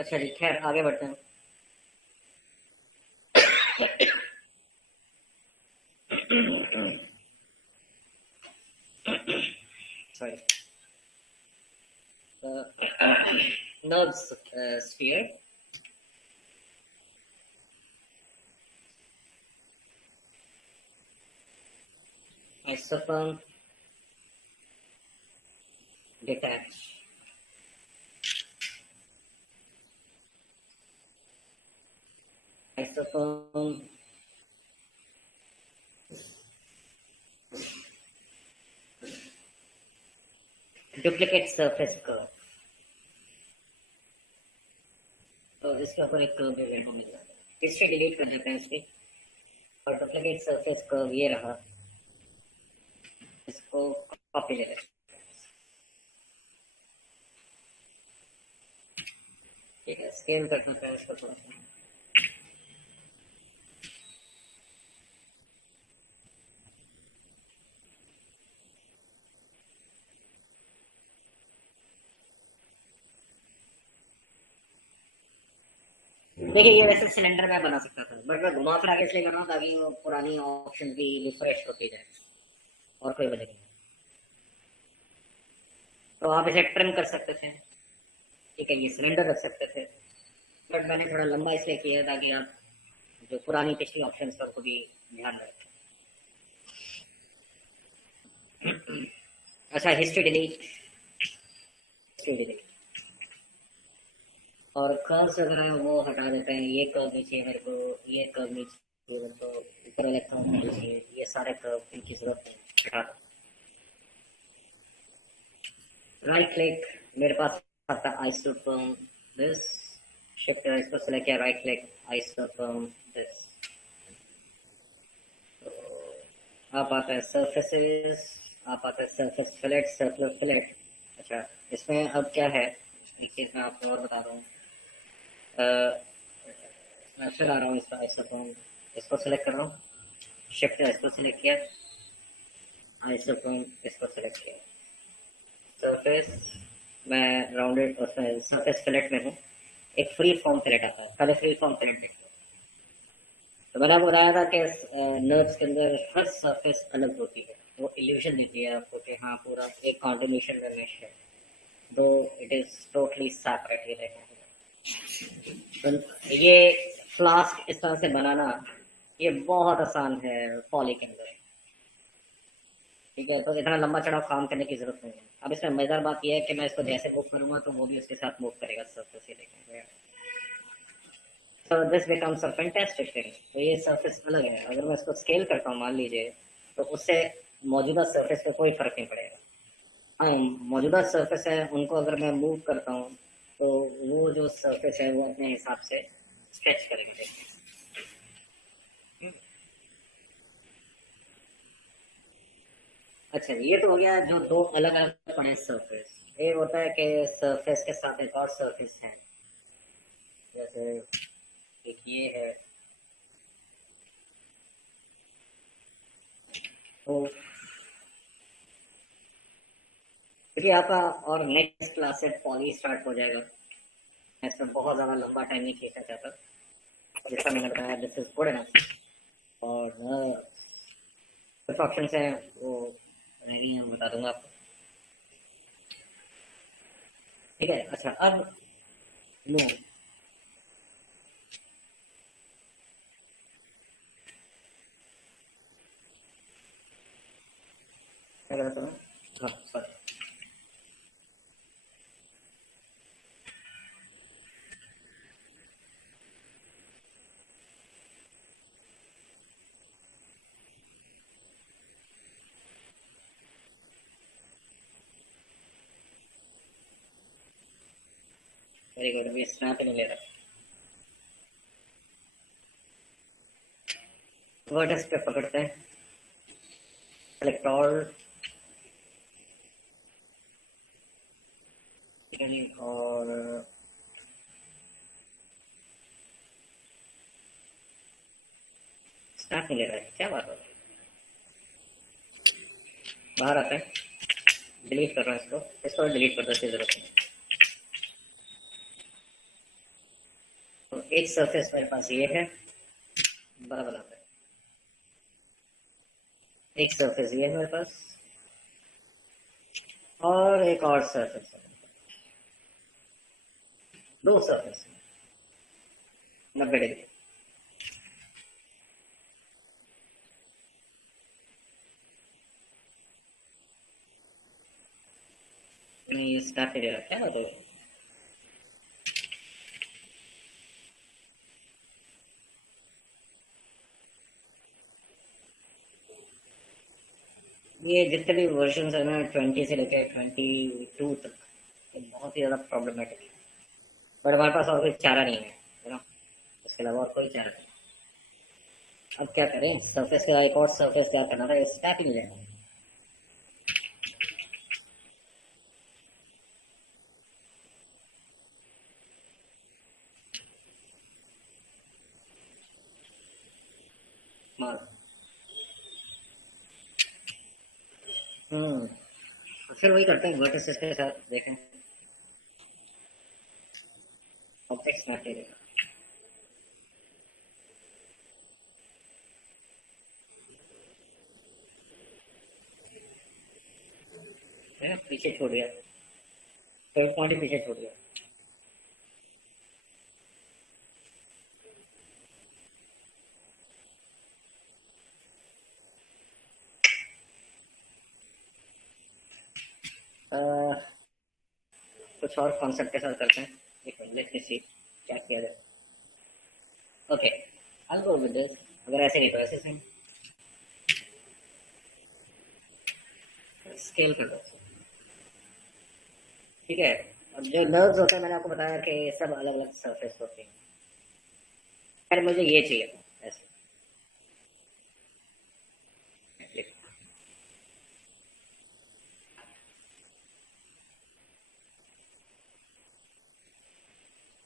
अच्छा जी, खैर आगे बढ़ते हैं। Sorry. Nerves sphere. Isotherm detach. Isotherm duplicate surface curve. तो इसके ऊपर एक कर्व देखने को मिल रहा है, हिस्ट्री डिलीट कर देते हैं इसकी, और डुप्लीकेट सरफेस कर्व ये रहा, इसको कॉपी ले लेते हैं। ठीक है, स्केल करना है इसको थोड़ा सा। देखिए ये वैसे सिलेंडर में बना सकता था, बट मैं घुमा फिरा के इसलिए कर रहा हूँ ताकि वो पुरानी ऑप्शन भी रिफ्रेश होती जाए, और कोई वजह नहीं। तो आप इसे ट्रिम कर सकते थे, ठीक है, ये सिलेंडर रख सकते थे, बट मैंने थोड़ा लंबा इसलिए किया ताकि आप जो पुरानी पिछली ऑप्शन पर को भी ध्यान रखें। अच्छा, हिस्ट्री डिलीट, हिस्ट्री डिलीट, और कर्व्स वगैरह है वो हटा देते हैं। ये कर्व नहीं चाहिए मेरे को, ये कर्व नहीं चाहिए मेरे को, ऊपर इलेक्ट्रॉन नहीं चाहिए, ये सारे कर्व इनकी जरूरत नहीं, हटा दो। राइट क्लिक, मेरे पास आता आइसोफर्म दिस, शिफ्ट इसको सेलेक्ट किया, राइट क्लिक आइसोफर्म दिस, आप आता है सरफेसेस, आप आता है सरफेस फिलेट, सर्कुलर फिलेट। अच्छा, इसमें अब क्या है, एक चीज मैं आपको और बता रहा हूँ। मैं फिर आ रहा हूँ इसका आइसोफर्म, इसको सेलेक्ट कर रहा हूँ, शिफ्ट इसको सेलेक्ट किया, आइसोफर्म इसको सेलेक्ट किया, सरफेस, मैं राउंडेड उसमें सरफेस फिलेट में हूँ, एक फ्री फॉर्म फिलेट आता है, पहले फ्री फॉर्म फिलेट देखो। तो मैंने आपको बताया था कि नर्व्स के अंदर हर सरफेस अलग होती है, वो इल्यूजन देती है आपको कि हाँ पूरा एक कॉन्टिन्यूशन में मेश है, दो इट इज टोटली सेपरेट। ये देखो, तो ये फ्लास्क इस तरह से बनाना ये बहुत आसान है पॉली के अंदर, ठीक है, तो इतना लंबा चढ़ाव काम करने की जरूरत नहीं है। अब इसमें मजेदार बात यह है कि मैं इसको जैसे मूव करूंगा तो वो भी उसके साथ मूव करेगा सरफेस, ये देखेंगे। So this becomes a fantastic thing। तो ये सरफेस अलग है, अगर मैं इसको स्केल करता हूँ मान लीजिए, तो उससे मौजूदा सरफेस पे कोई फर्क नहीं पड़ेगा। हाँ, मौजूदा सरफेस है उनको अगर मैं मूव करता हूँ तो वो जो सरफेस है वो अपने हिसाब से स्ट्रेच करेंगे। अच्छा, ये तो हो गया जो दो अलग अलग पड़े सरफेस। एक होता है कि सरफेस के साथ एक और सरफेस है, जैसे एक ये है, तो क्योंकि आपका और नेक्स्ट क्लास से पॉली स्टार्ट हो जाएगा, मैं इसमें बहुत ज़्यादा लंबा टाइम नहीं खींचना चाहता, जैसा मैंने बताया दिस इज गुड इनफ। और कुछ ऑप्शन हैं वो रहेंगे, मैं बता दूंगा आपको, ठीक है। अच्छा, अब नो, क्या कर रहा था मैं? हाँ सॉरी, वेरी गुड, अभी स्नैप नहीं ले रहा। वर्डस पे पकड़ते हैं, सेलेक्ट ऑल, और स्नैप नहीं ले रहा है, क्या बात है। बाहर आता है, डिलीट कर रहा हूँ इसको, इसको डिलीट कर दो, इसकी जरूरत नहीं। एक सरफेस मेरे पास ये है, बड़ा बनाते हैं। एक सरफेस ये है मेरे पास, और एक और सरफेस है, दो सरफेस 90 डिग्री। नहीं, ये स्नैप नहीं दे रहा क्या ना, तो ये जितने भी वर्जन है ना 20 से लेकर 22 तक, ये बहुत ही ज़्यादा प्रॉब्लमेटिक है। बट हमारे पास और कोई चारा नहीं है ना, इसके अलावा और कोई चारा नहीं। अब क्या करें, सरफेस का एक और सरफेस क्या करना था, स्नैप ही नहीं लेना। मार। फिर वही करते हैं वर्टिसेस के साथ, देखें ऑब्जेक्ट स्नैप ले लेगा। है, पीछे छोड़ दिया, थर्ड पॉइंट ही पीछे छोड़ दिया। कुछ और कॉन्सेप्ट के साथ करते हैं, एक मिनट, लेट मी सी क्या किया जाए। Okay, I go with this. अगर ऐसे नहीं तो ऐसे से स्केल कर दो, ठीक है। और जो नर्व्स होते हैं, मैंने आपको बताया कि ये सब अलग अलग सरफेस होते हैं। खैर मुझे ये चाहिए था ऐसे,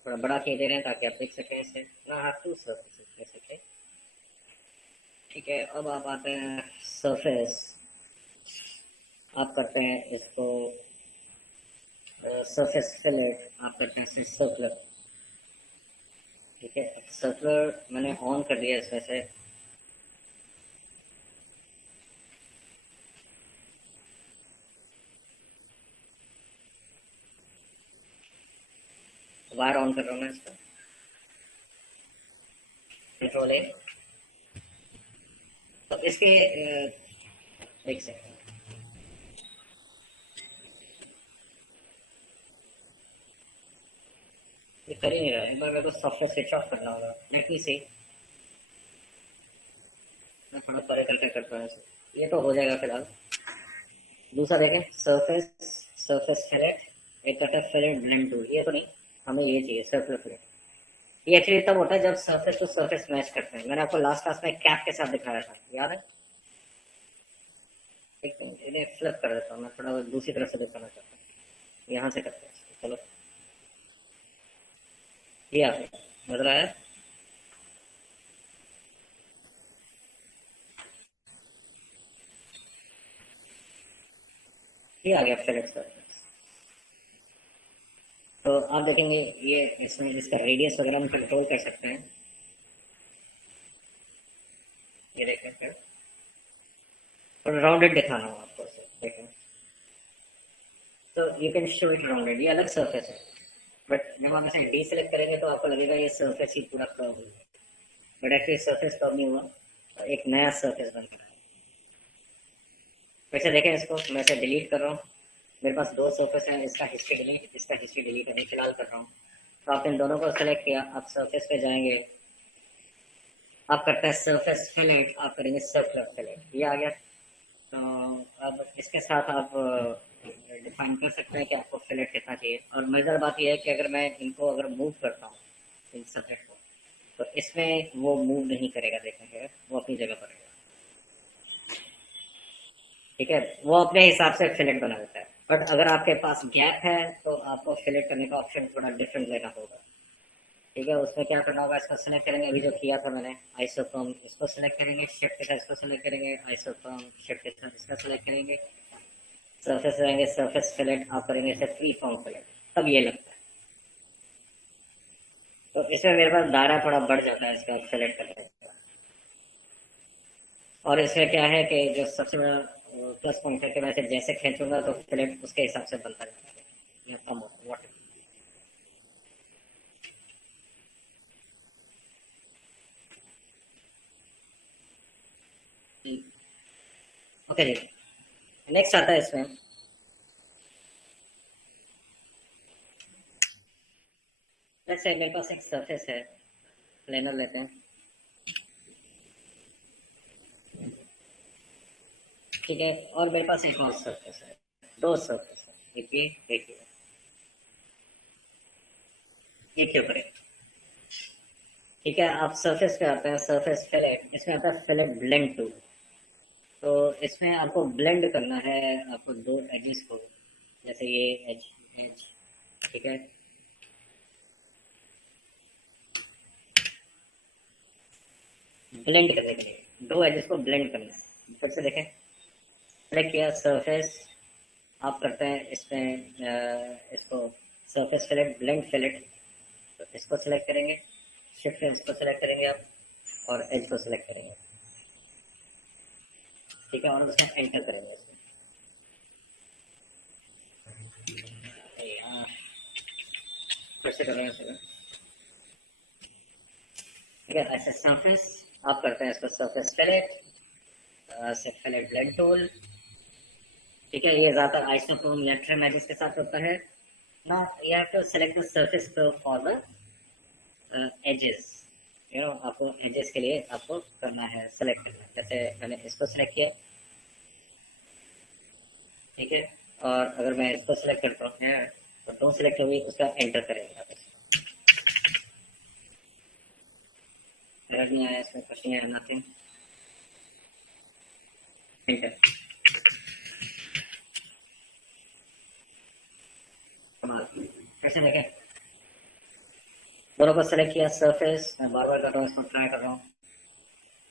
थोड़ा बड़ा किए दे रहे हैं ताकि आप देख सकें इसे ना, आप टू सरफेस देख सकें। ठीक है, अब आप आते हैं सरफेस, आप करते हैं इसको सरफेस फिलेट, आप करते हैं सर्कुलर। ठीक है, सर्कुलर मैंने ऑन कर दिया इसमें से। वायर ऑन कर रहा हूँ मैं इसका, कंट्रोल ए। तो इसके एक सेकंड, ये कर ही नहीं रहा है। एक बार मेरे को सॉफ्टवेयर स्विच ऑफ करना होगा, लेट मी सी। मैं थोड़ा परे करके करता हूँ इसे, ये तो हो जाएगा फिलहाल। दूसरा देखें, सरफेस, सरफेस फिलेट, एक कटर फिलेट ब्लेंड टूल, ये तो नहीं, हमें ये चाहिए सर्कुलर फिलेट। ये एक्चुअली तब होता है जब सरफेस टू सरफेस मैच करते हैं। मैंने आपको लास्ट क्लास में कैप के साथ दिखाया था, याद है। एक मिनट, इन्हें फ्लिप कर देता हूँ, मैं थोड़ा दूसरी तरफ से दिखाना चाहता हूँ। यहाँ से करते हैं, चलो ये आ गया, नजर आया। ये आ गया फिलेट सरफेस। तो आप देखेंगे ये इसमें इसका रेडियस वगैरह हम कंट्रोल कर सकते हैं। ये देखें फिर, और राउंडेड दिखाना हो आपको इसे, देखें तो you can show it rounded, ये अलग सरफेस है। बट जब आप इसे डी सेलेक्ट करेंगे तो आपको लगेगा ये सरफेस ही पूरा कर्व है, बट एक्चुअली सरफेस कर्व नहीं हुआ, एक नया सरफेस बन रहा है। वैसे देखें इसको, मैं इसे डिलीट कर रहा हूँ। मेरे पास दो सरफेस है, इसका हिस्ट्री डिलीट, इसका हिस्ट्री डिलीट अभी फिलहाल कर रहा हूँ। तो आपने इन दोनों को सेलेक्ट किया, आप सरफेस पे जाएंगे, आप करते हैं सरफेस फिलेट, आप करेंगे सर्कुलर फिलेट, ये आ गया। तो अब इसके साथ आप डिफाइन कर सकते हैं कि आपको फिलेट कितना चाहिए। और मजेदार बात यह है कि अगर मैं इनको अगर मूव करता हूँ इन सब्जेक्ट को, तो इसमें वो मूव नहीं करेगा, देखेंगे वो अपनी जगह पर रहेगा। ठीक है, वो अपने हिसाब से फिलेट बना देता है। बट अगर आपके पास गैप है तो आपको फिलेट करने का ऑप्शन थोड़ा डिफरेंट लेना होगा। ठीक है, उसमें क्या करना होगा, इसको सेलेक्ट करेंगे, अभी जो किया था मैंने आइसोफॉर्म, इसको सेलेक्ट करेंगे, शिफ्ट के साथ इसको सेलेक्ट करेंगे, आइसोफॉर्म शिफ्ट के साथ इसका सेलेक्ट करेंगे, सरफेस रहेंगे, सरफेस फिलेट आप करेंगे इसे फ्री फॉर्म फिलेट, तब ये लगता है। तो इसमें मेरे पास दायरा थोड़ा बढ़ जाता है इसका सेलेक्ट करने का। और इसमें क्या है कि जो सबसे बड़ा प्लस पॉइंट है कि वैसे जैसे खींचूंगा तो फिलेट उसके हिसाब से बनता जाता है या कम हो ओके जी। नेक्स्ट आता है इसमें जैसे मेरे पास एक सरफेस है, प्लेनर लेते हैं, ठीक है। और मेरे पास एक और सरफेस है, दो सरफेस है, एक ये एक ये क्यों करें, ठीक है। आप सरफेस पे आते हैं, सरफेस फिलेट, इसमें आता है फिलेट ब्लेंड टूल। तो इसमें आपको ब्लेंड करना है, आपको दो एजेस को, जैसे ये एज एज, ठीक है। ब्लेंड करने के लिए दो एजेस को ब्लेंड करना है। फिर से देखें, सेलेक्ट किया सरफेस, आप करते हैं इसमें इसको सरफेस फिलेट ब्लेंड फिलेट, तो इसको सिलेक्ट करेंगे, शिफ्ट इसको सिलेक्ट करेंगे आप, और एज को सिलेक्ट करेंगे, ठीक है। और उसमें एंटर करेंगे इसमें, फिर से करेंगे इसमें, ठीक है। ऐसे सरफेस आप करते हैं इसको सरफेस फिलेट से फिलेट ब्लेंड टूल, ठीक है। ये ज़्यादातर आइसोटोन या ट्रिम एजेस के साथ होता है ना। You have to select the surface for the edges, you know, आपको एजेस के लिए आपको करना है, सेलेक्ट करना है। जैसे मैंने इसको सेलेक्ट किया, ठीक है। और अगर मैं इसको सेलेक्ट करता हूँ तो दो सेलेक्ट होगी, उसका एंटर करेंगे आप। एरर नहीं आया इसमें, कुछ नहीं आया, नथिंग, एंटर। कैसे देखें, दोनों को सेलेक्ट किया, सरफेस, मैं बार बार कर रहा हूँ, इसको ट्राई कर रहा हूँ।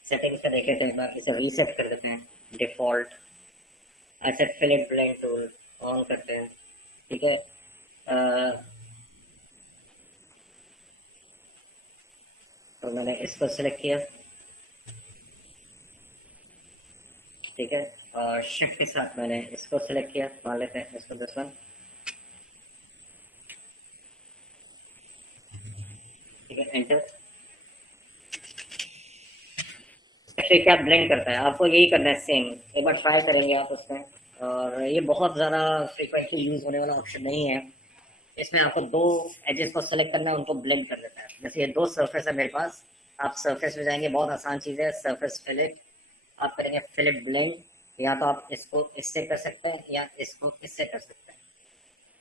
सेटिंग्स पे देखे थे एक बार, इसे रीसेट कर देते हैं डिफॉल्ट। अच्छा, फिलेट ब्लेंड टूल ऑन करते हैं, ठीक है। तो मैंने इसको सिलेक्ट किया, ठीक है। और शिफ्ट के साथ मैंने इसको सिलेक्ट किया, मान लेते हैं इसको 10 ठीक है, एंटर। क्या ब्लेंड करता है, आपको यही करना है सेम, एक बार ट्राई करेंगे आप उसमें। और ये बहुत ज़्यादा फ्रीक्वेंटली यूज होने वाला ऑप्शन नहीं है। इसमें आपको दो एजेस को सेलेक्ट करना है, उनको ब्लेंड कर देता है। जैसे ये दो सरफेस है मेरे पास, आप सरफेस में जाएंगे, बहुत आसान चीज़ है, सरफेस फिलेट, आप करेंगे फिलेट ब्लेंड। या तो आप इसको इससे कर सकते हैं, या इसको इससे कर सकते हैं,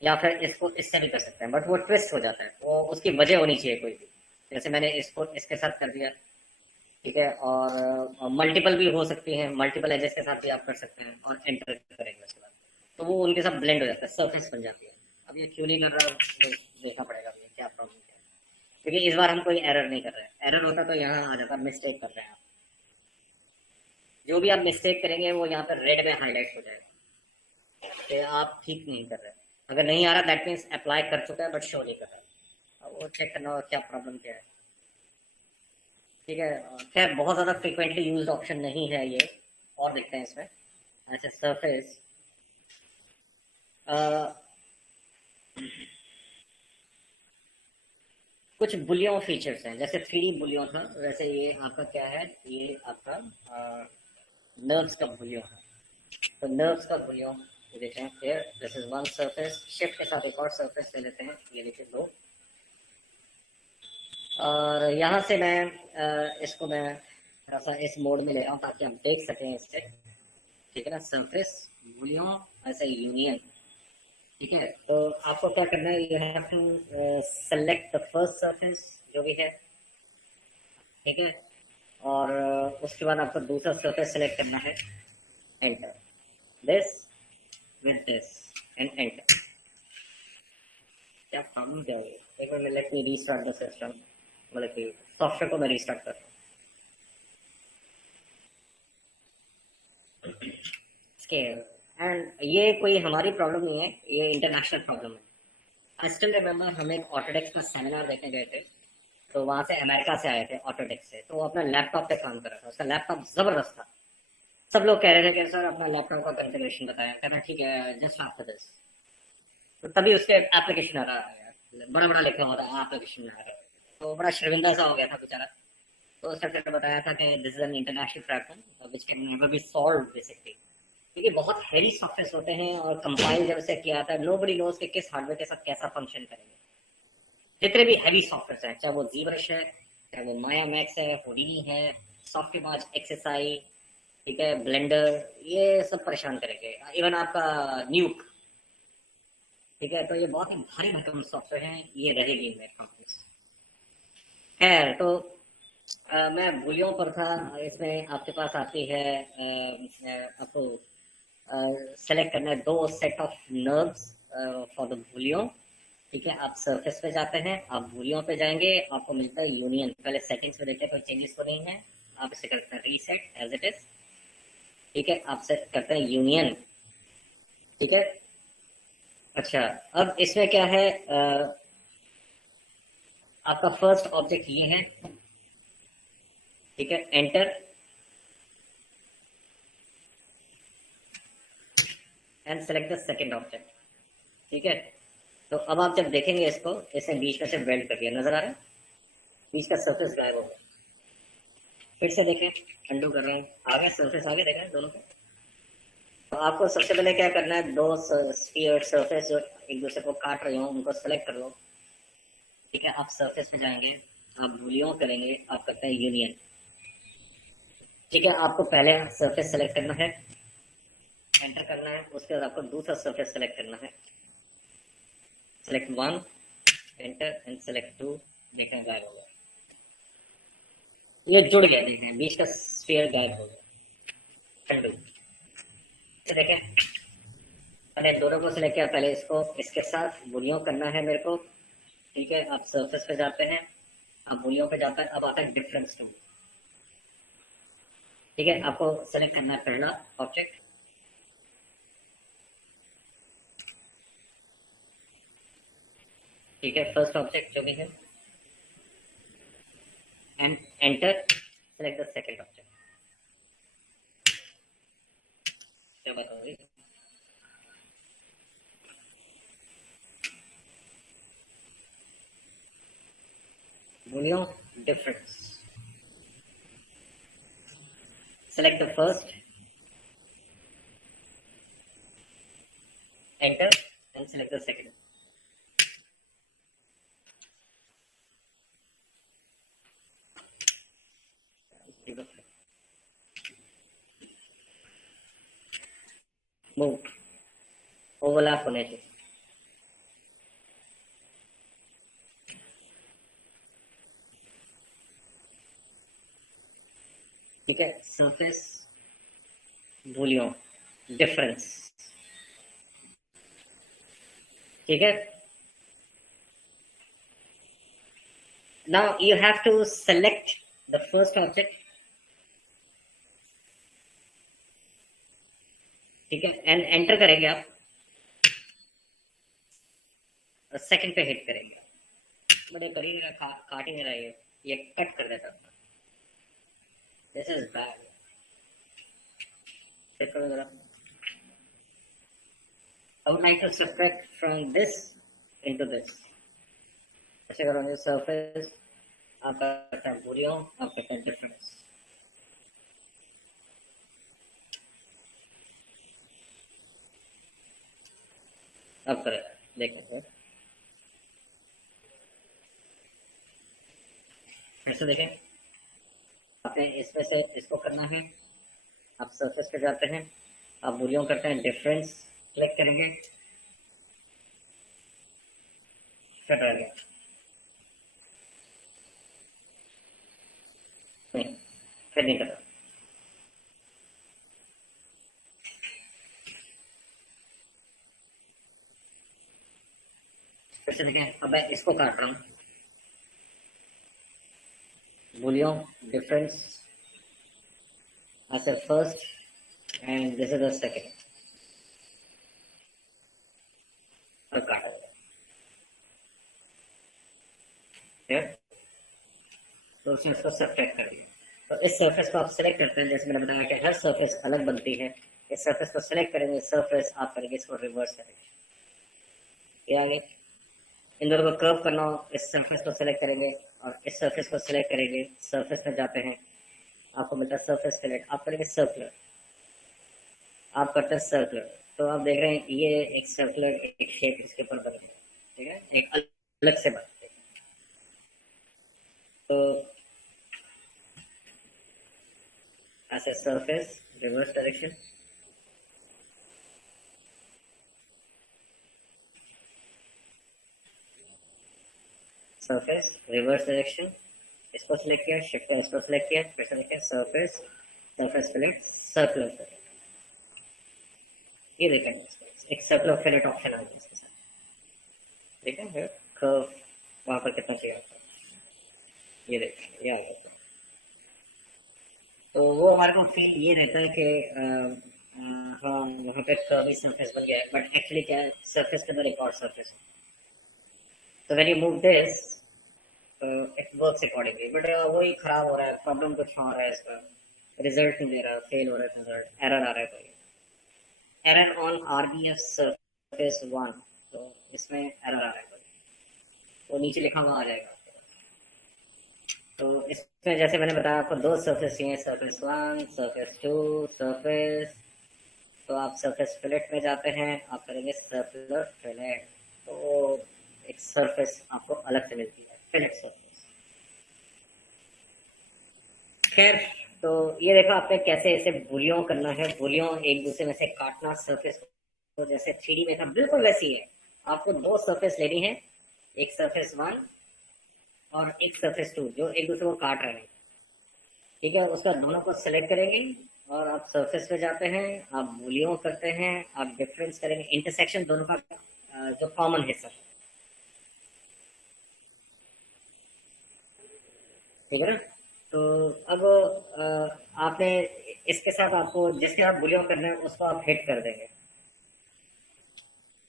या फिर इसको इससे भी कर सकते हैं, बट वो ट्विस्ट हो जाता है, वो उसकी वजह होनी चाहिए कोई भी। जैसे मैंने इसको इसके साथ कर दिया, ठीक है। और मल्टीपल भी हो सकती हैं, मल्टीपल एजेस के साथ भी आप कर सकते हैं, और एंटर करेंगे उसके बाद, तो वो उनके साथ ब्लेंड हो जाता है, सरफेस बन जाती है। अब ये क्यों नहीं कर रहा, देखना पड़ेगा अभी क्या प्रॉब्लम है, क्योंकि इस बार हम कोई एरर नहीं कर रहे हैं। एरर होता तो यहाँ आ जाता, मिस्टेक कर रहे हैं आप, जो भी आप मिस्टेक करेंगे वो यहाँ पर रेड में हाईलाइट हो जाएगा कि आप ठीक नहीं कर रहे। अगर नहीं आ रहा दैट मीन्स अप्लाई कर चुका है बट शो नहीं कर रहा, अब वो चेक करना होगा क्या प्रॉब्लम क्या है, ठीक है। खैर बहुत ज़्यादा फ्रिक्वेंटली यूज ऑप्शन नहीं है ये। और देखते हैं इसमें, ऐसे सरफेस, कुछ बुलियन फीचर्स हैं, जैसे 3D बुलियन था, वैसे ये आपका क्या है, ये आपका नर्व्स का बुलियन है। तो नर्व्स का बुलियन ये देखें, फिर this is one surface, shift के साथ एक और सरफेस ले लेते हैं, ये देखिए दो। और यहाँ से मैं इसको मैं थोड़ा सा इस मोड में ले रहा हूँ ताकि आप देख सकें इससे, ठीक है ना। सरफेस बुलियन ऐसे यूनियन, ठीक है। तो आपको क्या करना है, you have to select the first surface जो भी है, ठीक है। और उसके बाद आपको दूसरा सरफेस सेलेक्ट करना है, enter, this with this and enter. क्या प्रॉब्लम क्या हुई, एक minute, let me restart the system, मतलब कि सॉफ्टवेयर को मैं रीस्टार्ट कर रहा हूँ। स्केल, एंड ये कोई हमारी प्रॉब्लम नहीं है, ये इंटरनेशनल प्रॉब्लम है। आई स्टिल रिमेम्बर हम एक ऑटोडेस्क का सेमिनार देखने गए थे, तो वहां से अमेरिका से आए थे ऑटोडेस्क से, तो वो अपना लैपटॉप पे काम कर रहा था, उसका लैपटॉप जबरदस्त था। सब लोग कह रहे थे कि सर अपना लैपटॉप का कॉन्फ़िगरेशन बताया, कह रहा ठीक है जस्ट आफ्टर दिस। तो तभी उसके एप्लीकेशन आ रहा है, बड़ा बड़ा लिखा हुआ था एप्लीकेशन आ रहा है, तो बड़ा शर्मिंदा सा हो गया था बेचारा। तो उसने बताया था कि this is an international platform which can never be solve basically, क्योंकि बहुत हैवी सॉफ्टवेयर होते हैं और कंपाइल जब से किया था नोबडी नोज कि किस हार्डवेयर के साथ कैसा फंक्शन करेंगे। जितने भी हैवी सॉफ्टवेयर हैं, चाहे वो जीब्रश है, चाहे वो माया मैक्स है, होडीनी है, सॉफ्टवेयर एक्सएसआई, ठीक है, ब्लेंडर, ये सब परेशान करेंगे। इवन आपका न्यूक, ठीक है, तो ये बहुत ही भारी भरकम सॉफ्टवेयर है, ये रहेगी मेरे कंपनी। खैर, तो मैं भूलियों पर था। इसमें आपके पास आती है आपको सेलेक्ट करना है दो set of nerves for the booleans. ठीक है, आप सरफेस पे जाते हैं, आप भूलियों पे जाएंगे, आपको मिलता है यूनियन। पहले सेटिंग्स में देखते हैं कोई चेंजेस तो नहीं है, आप इसे करते हैं रीसेट एज इट इज। ठीक है, आप सेट करते हैं यूनियन। ठीक है, अच्छा, अब इसमें क्या है, आपका फर्स्ट ऑब्जेक्ट ये है। ठीक है, enter and select the second object. ठीक है, तो अब आप जब देखेंगे इसको, इसने बीच में से वेल्ड कर दिया, नजर आ रहा है, बीच का सरफेस गायब हो गया। फिर से देखें, अंडू कर रहा हूँ, आगे सरफेस आगे देखा है दोनों को। तो आपको सबसे पहले क्या करना है, दो स्फीयर सरफेस जो एक दूसरे को काट रहे हो उनको सेलेक्ट कर लो। ठीक है, आप सरफेस पे जाएंगे, आप भूलियों करेंगे, आप करते हैं यूनियन। ठीक है, आपको पहले सरफेस सेलेक्ट करना है, एंटर करना है, उसके बाद आपको दूसरा सरफेस सेलेक्ट करना है, select one, enter and select two. देखें गायब हो गया, ये जुड़ गए, देखें बीच का स्फीयर गायब हो गया। अंडू तो देखें, मैंने दोनों को सिलेक्ट किया, पहले इसको इसके साथ बुलियों करना है मेरे को। ठीक है, आप सरफेस पे जाते हैं, आप बुलियों पे जाते हैं, अब आता है डिफरेंस टू। ठीक है, आपको सेलेक्ट करना है पहला ऑब्जेक्ट। ठीक है, फर्स्ट ऑब्जेक्ट जो भी है, and enter, select the second object. क्या बताऊंगी, boolean difference, select the first, enter and select the second. Move, overlap होने चाहिए। ठीक है, सरफेस, बुलियों डिफरेंस। ठीक है, now you have to select the first object। ठीक है, एंड एंटर करेंगे आप, सेकंड पे हिट करेंगे। बड़े कर ही नहीं रहा, काट ही नहीं रहा, ये कट कर देता। This is bad. चेक करो जरा, I would like to subtract from this into this। ऐसे करोगे सरफेस, आपका करता है बुलियों, आप करता है डिफरेंस। अब करें, देखें ऐसे देखें, आपने इसमें से इसको करना है, आप सरफेस पे जाते हैं, आप बुलियों करते हैं, डिफरेंस क्लिक करेंगे, कट रह गया, नहीं फिर नहीं कटा। फिर से देखें, अब मैं इसको काट रहा हूँ, बुलियों difference, I said first and this is the second। और काटा गया, तो उसने उसको सब्ट्रैक्ट कर दिया। तो इस सरफेस को आप सेलेक्ट करते हैं, जैसे मैंने बताया कि हर सरफेस अलग बनती है। इस सरफेस को सेलेक्ट करेंगे, सरफेस आप करेंगे इसको रिवर्स करेंगे, ये आगे इन दोनों को कर्व करना हो, इस सरफेस को सेलेक्ट करेंगे और इस सरफेस को सेलेक्ट करेंगे, सरफेस में जाते हैं, आपको मिलता है सरफेस फिलेट, आप करेंगे सर्कुलर, आप करते हैं सर्कुलर। तो आप देख रहे हैं ये एक सर्कुलर एक शेप इसके ऊपर बन गया, ठीक है, एक अलग से बन गया। तो ऐसे surface reverse direction, surface reverse direction, इसको सिलेक्ट किया, शिफ्ट इसको सिलेक्ट किया, फिर से देखिए surface, surface fillet, circular fillet, ये देखेंगे एक सर्कुलर फिलेट ऑप्शन आ गया इसके साथ, ठीक है, कर्व वहां पर कितना चाहिए आपको, ये देखेंगे ये आ गया। तो वो हमारे को फील ये रहता है कि हाँ वहाँ पे कर्वी सरफेस बन गया है, बट एक्चुअली क्या है, सरफेस के अंदर एक और सरफेस। तो when you move this it works accordingly, but वही खराब हो रहा है, प्रॉब्लम कुछ और है इसका, रिजल्ट नहीं दे रहा, फेल हो रहा है रिजल्ट, एरर आ रहा है कोई, एरर ऑन RBF सरफेस 1, तो इसमें एरर आ रहा है कोई, वो नीचे लिखा हुआ आ जाएगा। तो इसमें जैसे मैंने बताया आपको दो सरफेस चाहिए, सरफेस 1, सरफेस 2, सरफेस, तो आप सरफेस फिलेट में जाते हैं, आप करेंगे सर्कुलर फिलेट, तो एक सरफेस आपको अलग से मिलती है, फिलेट सरफेस। खैर, तो ये देखो आपने कैसे इसे बुलियों करना है, बुलियों एक दूसरे में से काटना सरफेस, तो जैसे 3D में था बिल्कुल वैसी है। आपको दो सरफेस लेनी है, एक सरफेस 1 और एक सरफेस 2 जो एक दूसरे को काट रहे हैं, ठीक है, उसका दोनों को सेलेक्ट करेंगे और आप सरफेस पे जाते हैं, आप बुलियों करते हैं, आप डिफरेंस करेंगे, इंटरसेक्शन दोनों का जो कॉमन हिस्सा, ठीक है ना। तो अब आपने इसके साथ आपको जिसके आप बुलियों करना है उसको आप हिट कर देंगे,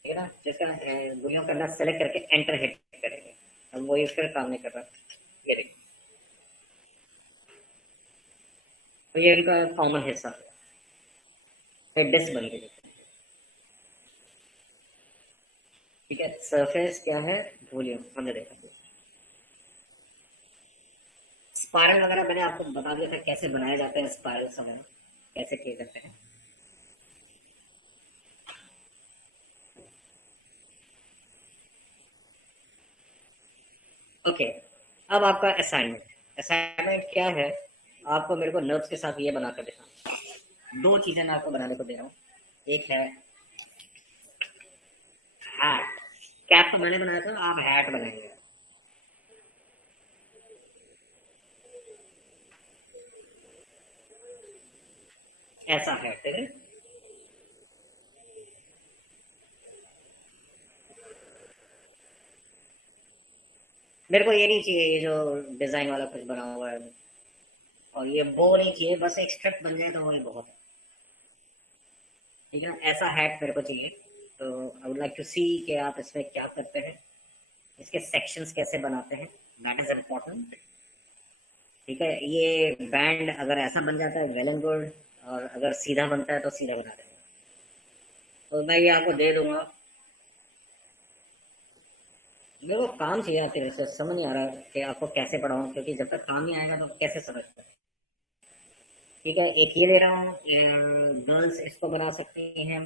ठीक है ना, जिसका बुलियों करना सेलेक्ट करके एंटर हिट करेंगे। अब वही फिर काम नहीं कर रहा, ये देखिए, तो ये इनका कॉमन हिस्सा है, डिस्क बन गई, ठीक है। सरफेस क्या है, वॉल्यूम हमने देखा, स्पाइरल वगैरह मैंने आपको बता दिया था कैसे बनाए जाते हैं, स्पाइरल वगैरह कैसे किए जाते हैं। ओके, अब आपका असाइनमेंट, असाइनमेंट क्या है, आपको मेरे को नर्व्स के साथ ये बनाकर दिखाना, दो चीजें मैं आपको बनाने को दे रहा हूँ, एक है हैट, कैप तो मैंने बनाया था, आप हैट बनाएंगे, ऐसा है, ठीक है। मेरे को ये नहीं चाहिए ये जो डिजाइन वाला कुछ बना हुआ है, और ये बो नहीं चाहिए, बस एक स्ट्रिप बन जाए तो वही बहुत है, ठीक है ना, ऐसा हैट मेरे को चाहिए। तो आई वुड लाइक टू सी कि आप इसमें क्या करते हैं, इसके सेक्शंस कैसे बनाते हैं, दैट इज इम्पोर्टेंट, ठीक है। ये बैंड अगर ऐसा बन जाता है वेल एंड गुड, और अगर सीधा बनता है तो सीधा बना देंगे, तो मैं ये आपको दे दूंगा। मेरे को काम चाहिए आपके वैसे, समझ नहीं आ रहा कि आपको कैसे पढ़ाऊँ, क्योंकि जब तक काम नहीं आएगा तो कैसे समझ पाए, ठीक है। एक ये दे रहा हूँ, गर्ल्स इसको बना सकती हैं,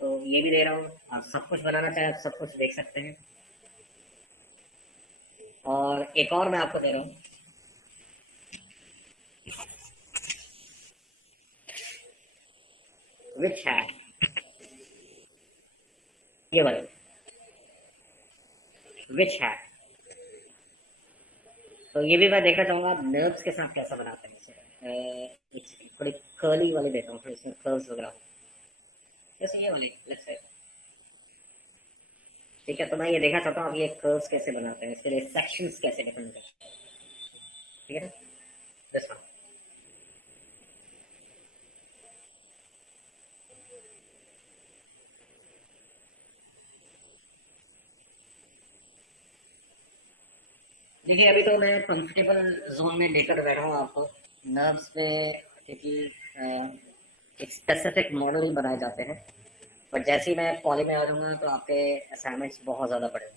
तो ये भी दे रहा हूँ, आप सब कुछ बनाना चाहे आप सब कुछ देख सकते हैं। और एक और मैं आपको दे रहा हूँ, विच है ये वाले, विच है, तो ये भी मैं देखना चाहूंगा आप नर्व्स के साथ कैसा बनाते हैं इसे, थोड़ी कर्ली वाली देता हूँ, थोड़ी इसमें कर्व्स वगैरह हो, जैसे ये वाली लेट्स से, ठीक है। तो मैं ये देखना चाहता हूँ आप ये कर्व्स कैसे बनाते हैं, इसके लिए सेक्शंस कैसे डिफरेंट करते हैं, ठीक है, दिस वन। देखिए अभी तो मैं कंफर्टेबल जोन में लेकर बैठा हूँ आपको नर्व्स पे, क्योंकि एक स्पेसिफिक मॉडल ही बनाए जाते हैं। बट जैसे ही मैं पॉली में आ जाऊंगा तो आपके असाइनमेंट्स बहुत ज़्यादा बढ़ेंगे,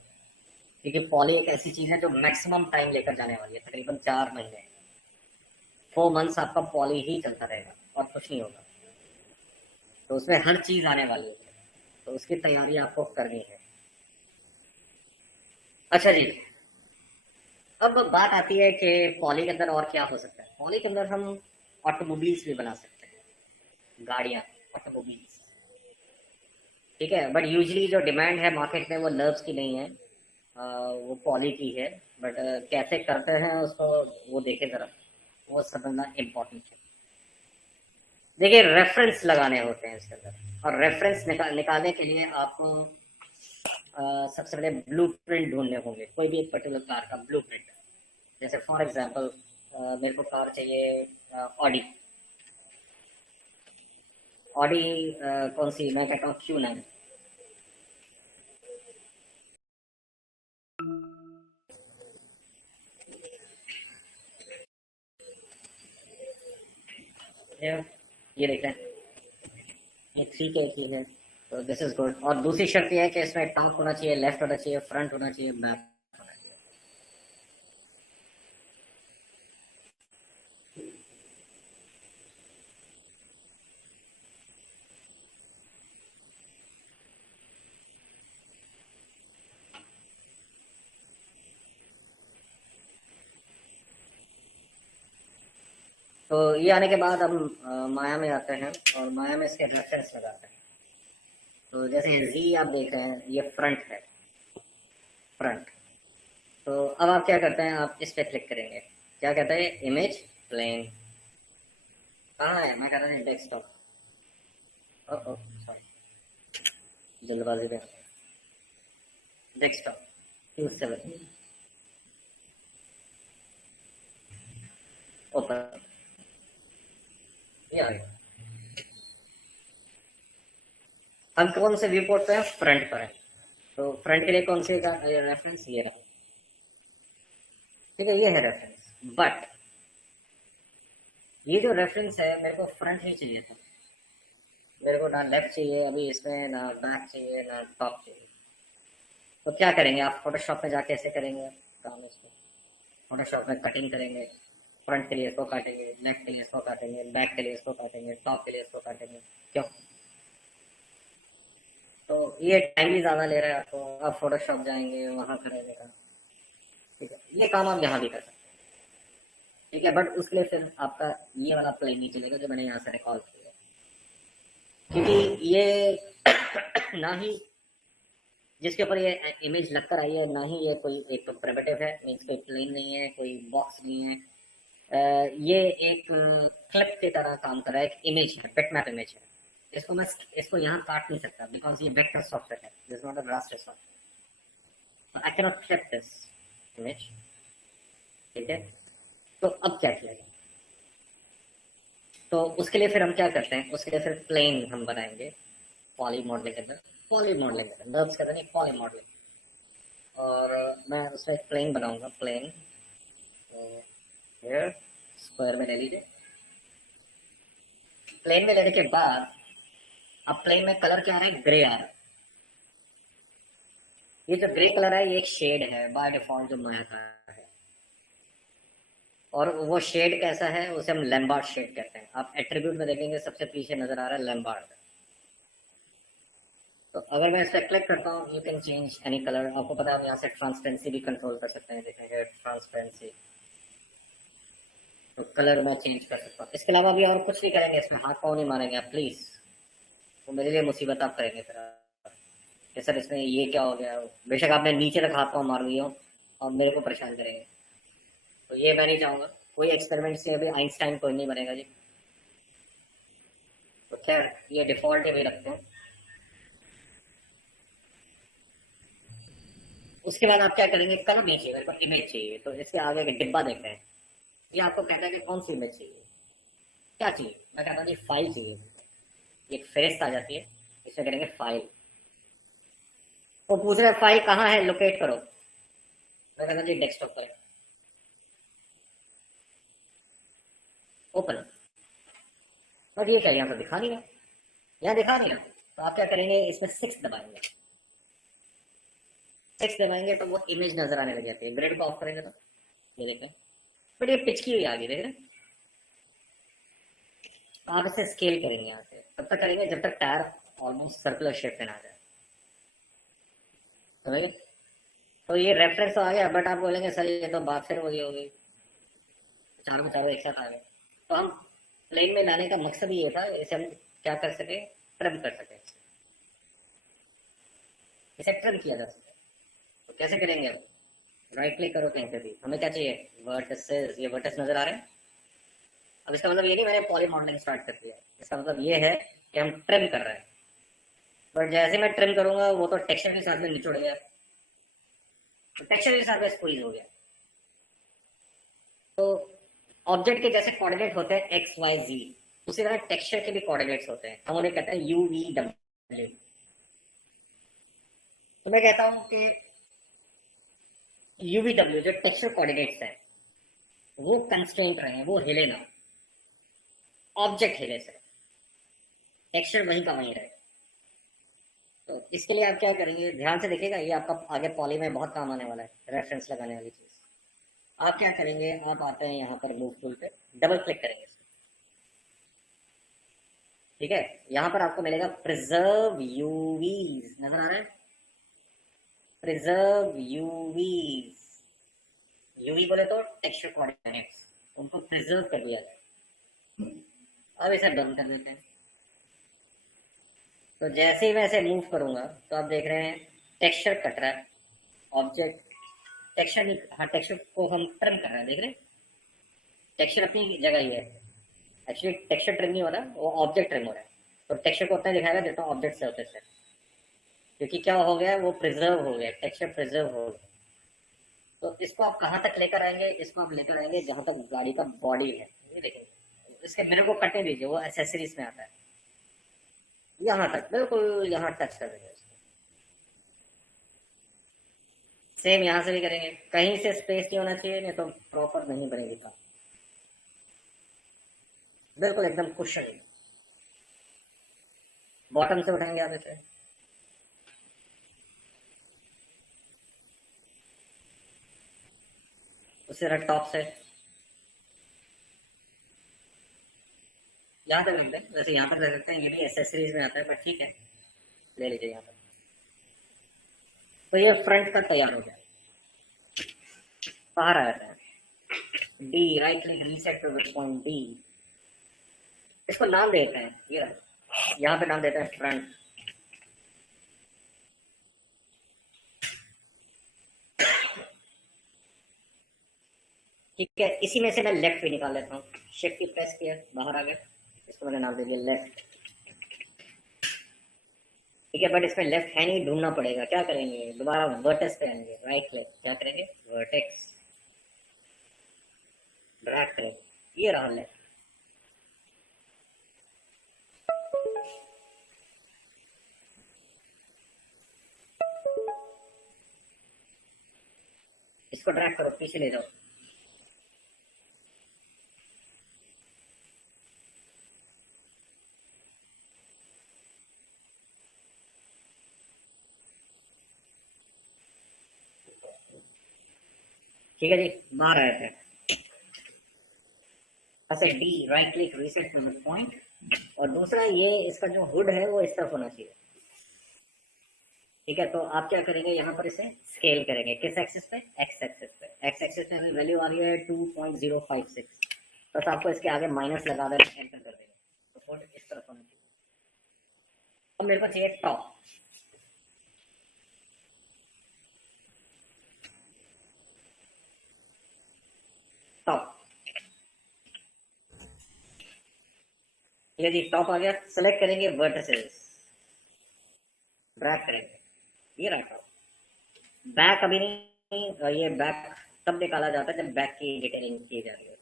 क्योंकि पॉली एक ऐसी चीज़ है जो मैक्सिमम टाइम लेकर जाने वाली है, तकरीबन 4 महीने। 4 मंथ्स आपका पॉली ही चलता रहेगा और कुछ नहीं होगा। तो उसमें हर चीज़ आने वाली है, तो उसकी तैयारी आपको करनी है। अच्छा जी, अब बात आती है कि पॉली के अंदर और क्या हो सकता है। पॉली के अंदर हम ऑटोमोबाइल्स भी बना सकते हैं, गाड़ियाँ, ऑटोमोबाइल्स। ठीक है, बट यूजली जो डिमांड है मार्केट में वो नर्व्स की नहीं है, वो पॉली की है। बट कैसे करते हैं उसको, वो देखे जरा, वो समझना इम्पोर्टेंट है। देखिए रेफरेंस लगाने होते हैं इसके अंदर, और रेफरेंस निकालने के लिए आपको सबसे पहले ब्लू प्रिंट ढूंढने होंगे, कोई भी एक पर्टिकुलर कार का ब्लू प्रिंट। जैसे फॉर एग्जांपल मेरे को कार चाहिए ऑडी। ऑडी कौन सी, मैं कहता हूँ Q9। ये देख रहे हैं, ये 3K की है, तो दिस इज गुड। और दूसरी शर्त यह है कि इसमें टॉप होना चाहिए, लेफ्ट होना चाहिए, फ्रंट होना चाहिए, बैक होना चाहिए। तो ये आने के बाद हम माया में आते हैं, और माया में इसके रेफरेंस लगाते हैं। तो जैसे जी आप देख रहे हैं, ये फ्रंट है, फ्रंट। तो अब आप क्या करते हैं, आप इस पे क्लिक करेंगे, क्या कहता है, इमेज प्लेन। कहाँ है, मैं कहता हूँ डेस्कटॉप। सॉरी, जल्दबाजी में। डेस्कटॉप Q7 ओपन, ये आ गया। हम कौन से व्यू पोर्ट पे हैं, फ्रंट पर है। तो फ्रंट के लिए कौन से का रेफरेंस, ये रहा। ठीक है, ये है रेफरेंस। बट ये जो रेफरेंस है, मेरे को फ्रंट ही चाहिए था। मेरे को ना लेफ्ट चाहिए अभी इसमें, ना बैक चाहिए, ना टॉप चाहिए। तो क्या करेंगे आप, फोटोशॉप में जाके ऐसे करेंगे काम इसको। फोटोशॉप में कटिंग करेंगे, फ्रंट के लिए इसको काटेंगे, लेफ्ट के लिए इसको काटेंगे, बैक के लिए इसको काटेंगे, टॉप के लिए इसको काटेंगे। क्यों? तो ये टाइम भी ज़्यादा ले रहा है आपको, आप फोटोशॉप जाएंगे वहाँ करेंगे का। ठीक है, ये काम आप यहाँ भी कर सकते हैं। ठीक है, बट उसके लिए फिर आपका ये वाला प्ले नहीं चलेगा जो मैंने यहाँ से रिकॉल किया, क्योंकि ये ना ही जिसके ऊपर ये इमेज लगकर आई है, ना ही ये कोई एक तो प्रिमिटिव है, मीन्स कोई प्लेन नहीं है, कोई बॉक्स नहीं है। ये एक क्लिप की तरह काम कर रहा है, एक इमेज है, बिटमैप इमेज है। इसको मैं इसको यहाँ काट नहीं सकता, बिकॉज ये वेक्टर सॉफ्टवेयर है, this not a raster software. I cannot clip this image. ठीक है, तो अब क्या किया जाए, तो उसके लिए फिर हम क्या करते हैं, उसके लिए फिर प्लेन हम बनाएंगे पॉली मॉडलिंग के अंदर। पॉली मॉडलिंग नर्व्स के अंदर नहीं, पॉली मॉडलिंग। और मैं उसमें एक प्लेन बनाऊंगा, प्लेन स्क्वायर में ले लीजिए। प्लेन में लेने के बाद अब प्लेन में कलर क्या है, ग्रे आ रहा है। ये जो ग्रे कलर है, ये एक शेड है बाय डिफॉल्ट जो माया का है। और वो शेड कैसा है, उसे हम लैम्बार्ड शेड कहते हैं। आप एट्रीब्यूट में देखेंगे सबसे पीछे नजर आ रहा है लैम्बार्ड। तो अगर मैं इस पर क्लिक करता हूँ, you can change any colour. आपको पता है हम यहाँ से ट्रांसपेरेंसी भी कंट्रोल कर सकते हैं, देखेंगे ट्रांसपेरेंसी। तो कलर मैं चेंज कर सकता हूँ। इसके अलावा भी और कुछ नहीं करेंगे, इसमें हाथ पाँव नहीं मारेंगे आप प्लीज। तो मेरे लिए मुसीबत आप करेंगे फिर कि सर इसमें ये क्या हो गया। बेशक आपने नीचे तक हाथ पाँव मार दिए हो और मेरे को परेशान करेंगे, तो ये मैं नहीं चाहूंगा। कोई एक्सपेरिमेंट से अभी आइंस्टाइन कोई नहीं बनेगा जी। तो खैर ये डिफॉल्ट है भी रखते हैं। उसके बाद आप क्या करेंगे, कलर नहीं चाहिए मेरे को, इमेज चाहिए। तो इसके आगे एक डिब्बा देख रहे हैं, ये आपको कहता है कि कौन सी इमेज चाहिए, क्या चाहिए। मैं कहता हूँ जी फाइल चाहिए। एक फेरिस्त आ जाती है, इसमें करेंगे फाइल। वो पूछ रहे फाइल कहाँ है, लोकेट करो। मैं कहता हूँ जी डेस्कटॉप पर है। ओपन, बट ये क्या यहाँ तो दिखा नहीं रहा, यहाँ दिखा नहीं रहा। तो आप क्या करेंगे, इसमें 6 दबाएंगे। 6 दबाएंगे तो वो इमेज नजर आने लग जाती है। ग्रिड को ऑफ करेंगे तो ये देखें, बट ये पिच की हुई आ गई, देख रहे हैं। आप इसे स्केल करेंगे यहाँ से, तब तक करेंगे जब तक टायर ऑलमोस्ट सर्कुलर शेप में ना आ जाए, समझ गए। तो ये रेफरेंस तो आ गया, बट आप बोलेंगे सर ये तो बात फिर वही होगी, चारों के चारों एक साथ आ गए। तो हम प्लेन में लाने का मकसद ये था, इसे हम क्या कर सके, ट्रिम कर सके, इसे ट्रिम किया जा सके। तो कैसे करेंगे, राइट क्लिक करो कहीं पे भी, हमें क्या चाहिए, वर्टिसेस, ये वर्टिस नजर आ रहे हैं। अब इसका मतलब ये नहीं मैंने पॉली मॉडलिंग स्टार्ट कर दिया, इसका मतलब ये है कि हम ट्रिम कर रहे हैं। बट जैसे मैं ट्रिम करूंगा वो तो टेक्सचर के साथ में निचुड़ गया, तो टेक्सचर के साथ में स्क्वीज हो गया। तो ऑब्जेक्ट के जैसे कोऑर्डिनेट होते हैं एक्स वाई जी, उसी तरह टेक्सचर के भी कोऑर्डिनेट्स होते हैं, हम उन्हें कहते हैं यू वी डब्ल्यू। तो मैं कहता हूं कि यू वी डब्ल्यू जो टेक्सचर कोऑर्डिनेट्स हैं वो कंस्ट्रेंट रहे, वो हिले ना, ऑब्जेक्ट हिले से, टेक्सचर वहीं का वहीं रहे। तो इसके लिए आप क्या करेंगे, ध्यान से देखिएगा, ये आपका आगे पॉली में बहुत काम आने वाला है, रेफरेंस लगाने वाली चीज। आप क्या करेंगे, आप आते हैं यहाँ पर मूव टूल पे, डबल क्लिक करेंगे इसको, ठीक है। यहाँ पर आपको मिलेगा प्रिजर्व यूवीज, नजर आ रहा है, प्रिजर्व यूवीज। यूवी बोले तो टेक्सचर कोऑर्डिनेट्स, उनको प्रिजर्व कर दिया जाए। अब इसे डन कर देते हैं। तो जैसे ही मैं इसे मूव करूंगा तो आप देख रहे हैं टेक्सचर कट रहा है, ऑब्जेक्ट टेक्सचर नहीं, हाँ टेक्सचर को हम ट्रिम कर रहे हैं, देख रहे हैं टेक्सचर अपनी जगह ही है। एक्चुअली टेक्सचर ट्रिम नहीं हो रहा, वो ऑब्जेक्ट ट्रिम हो रहा है। तो टेक्सचर को उतना दिखाएगा जितना ऑब्जेक्ट सरफेस है, क्योंकि क्या हो गया, वो प्रिजर्व हो गया, टेक्सचर प्रिजर्व हो गया। तो इसको आप कहाँ तक लेकर आएंगे, इसको आप लेकर आएंगे जहां तक गाड़ी का बॉडी है, ये देखेंगे। इसके मिरर को कटने दीजिए, वो एसेसरीज में आता है, यहाँ तक बिल्कुल यहाँ टच कर देंगे। सेम यहाँ से भी करेंगे, कहीं से स्पेस नहीं होना चाहिए, नहीं तो प्रॉपर नहीं बनेगी काम, बिल्कुल एकदम कुशन। बॉटम से उठाएंगे आप इसे, उसी तरह टॉप से यहाँ तक रख दें, वैसे यहाँ तक रख सकते हैं, ये भी एसेसरीज में आता है, बट ठीक है ले लीजिए यहाँ पर। तो ये फ्रंट का तैयार हो गया। बाहर आ जाते हैं, D right click reset two point D, इसको नाम देते हैं, ये यहाँ पे नाम देते हैं फ्रंट। ठीक है, इसी में से मैं लेफ्ट भी निकाल लेता हूँ, शिफ्ट की प्रेस किया, बाहर आ गया, इसको मैंने नाम दे दिया लेफ्ट। ठीक है, बट इसमें लेफ्ट है नहीं, ढूंढना पड़ेगा, क्या करेंगे, दोबारा वर्टेक्स पे आएंगे, राइट क्लिक, क्या करेंगे, वर्टेक्स, ड्रैग करेंगे, ये रहा लेफ्ट। इसको ड्रैग करो, पीछे ले जाओ, ठीक है जी, बाहर आए थे। ऐसे D right click reset two point, और दूसरा ये इसका जो हुड है वो इस तरफ होना चाहिए। ठीक है, तो आप क्या करेंगे, यहाँ पर इसे स्केल करेंगे, किस एक्सिस पे, एक्स एक्सिस पे। एक्स एक्सिस में वैल्यू आ रही है 2.056, बस आपको इसके आगे माइनस लगा देना, एंटर कर देंगे, तो हुड इस तरफ होना चाहिए। अब मेरे को चाहिए टॉप, टॉप, ये जी टॉप आ गया। सेलेक्ट करेंगे वर्टिसेस, ड्रैग करेंगे, ये रहा टॉप। बैक अभी नहीं, ये बैक तब निकाला जाता है जब बैक की डिटेलिंग की जा रही है।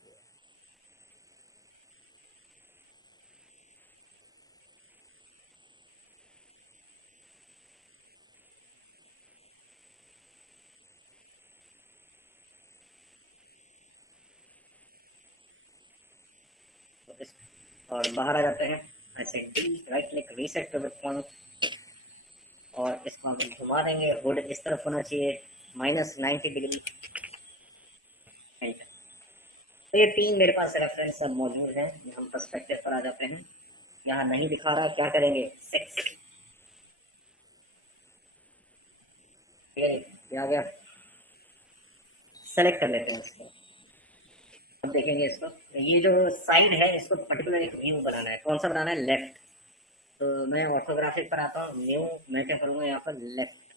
और बाहर आ जाते हैं। ऐसे right click reset pivot point और इसको हम घुमा देंगे। हुड इस तरफ होना चाहिए -90 डिग्री। तो ये 3 मेरे पास रेफरेंस सब मौजूद हैं। हम पर्सपेक्टिव पर आ जाते हैं। यहाँ नहीं दिखा रहा, क्या करेंगे 6, ये आ गया। सेलेक्ट कर लेते हैं इसको। अब देखेंगे इसको, ये जो साइड है इसको पर्टिकुलर एक व्यू बनाना है। कौन सा बनाना है? लेफ्ट। तो मैं ऑर्थोग्राफिक पर आता हूँ, न्यू, मैं क्या करूँगा यहाँ पर लेफ्ट।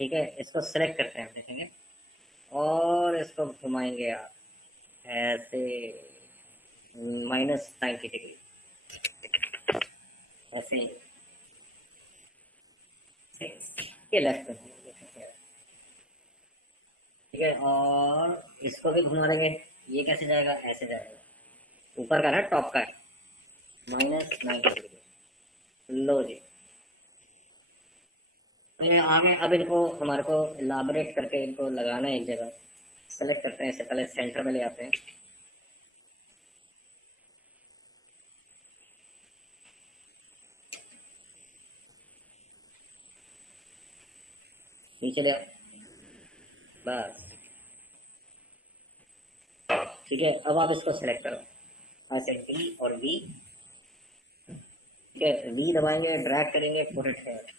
ठीक है, इसको सेलेक्ट करते हैं, देखेंगे और इसको घुमाएंगे आप ऐसे -90 डिग्री ऐसे। ये लेफ्ट में, ठीक है, और इसको भी घुमा देंगे। ये कैसे जाएगा? ऐसे जाएगा, ऊपर का ना, टॉप का है, -90 डिग्री। लो जी, आगे अब इनको हमारे को इलाबरेट करके इनको लगाना है एक जगह। सेलेक्ट करते हैं, इससे पहले सेंटर में ले आते हैं। नीचे ले, बस ठीक है। अब आप इसको सेलेक्ट करो, ऐसे डी और वी। ठीक है, वी दबाएंगे, ड्रैग करेंगे, पुट इट हियर।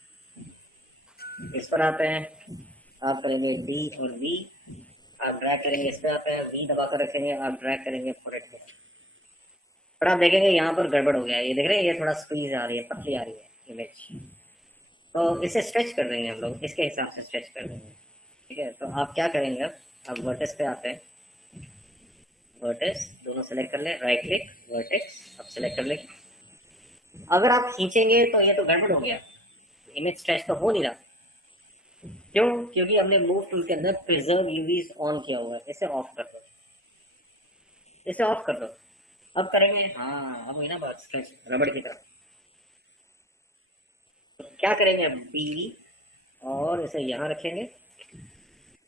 इस पर आते हैं, आप करेंगे डी और वी, आप ड्रैग करेंगे, इस पर आते हैं, वी दबा कर रखेंगे, आप ड्रैग करेंगे, पुट इट हियर। पर आप देखेंगे यहाँ पर गड़बड़ हो गया है। ये देख रहे हैं, ये थोड़ा स्क्वीज आ रही है, पतली आ रही है इमेज। तो इसे स्ट्रेच कर देंगे हम लोग, इसके हिसाब से स्ट्रेच कर देंगे। ठीक है, तो आप क्या करेंगे, अब वर्टेक्स पे आते हैं। वर्टेक्स दोनों सेलेक्ट कर ले, राइट क्लिक वर्टेक्स, अब सेलेक्ट कर ले। अगर आप खींचेंगे तो ये तो गड़बड़ हो गया, इमेज स्ट्रेच तो हो नहीं रहा। क्यों? क्योंकि हमने मूव टूल के अंदर प्रिजर्व यूवीज ऑन किया हुआ है। इसे ऑफ कर दो, इसे ऑफ कर दो। अब करेंगे, हाँ अब हुई ना बात स्ट्रेच रबड़ की तरह। तो क्या करेंगे, अब बी और इसे यहाँ रखेंगे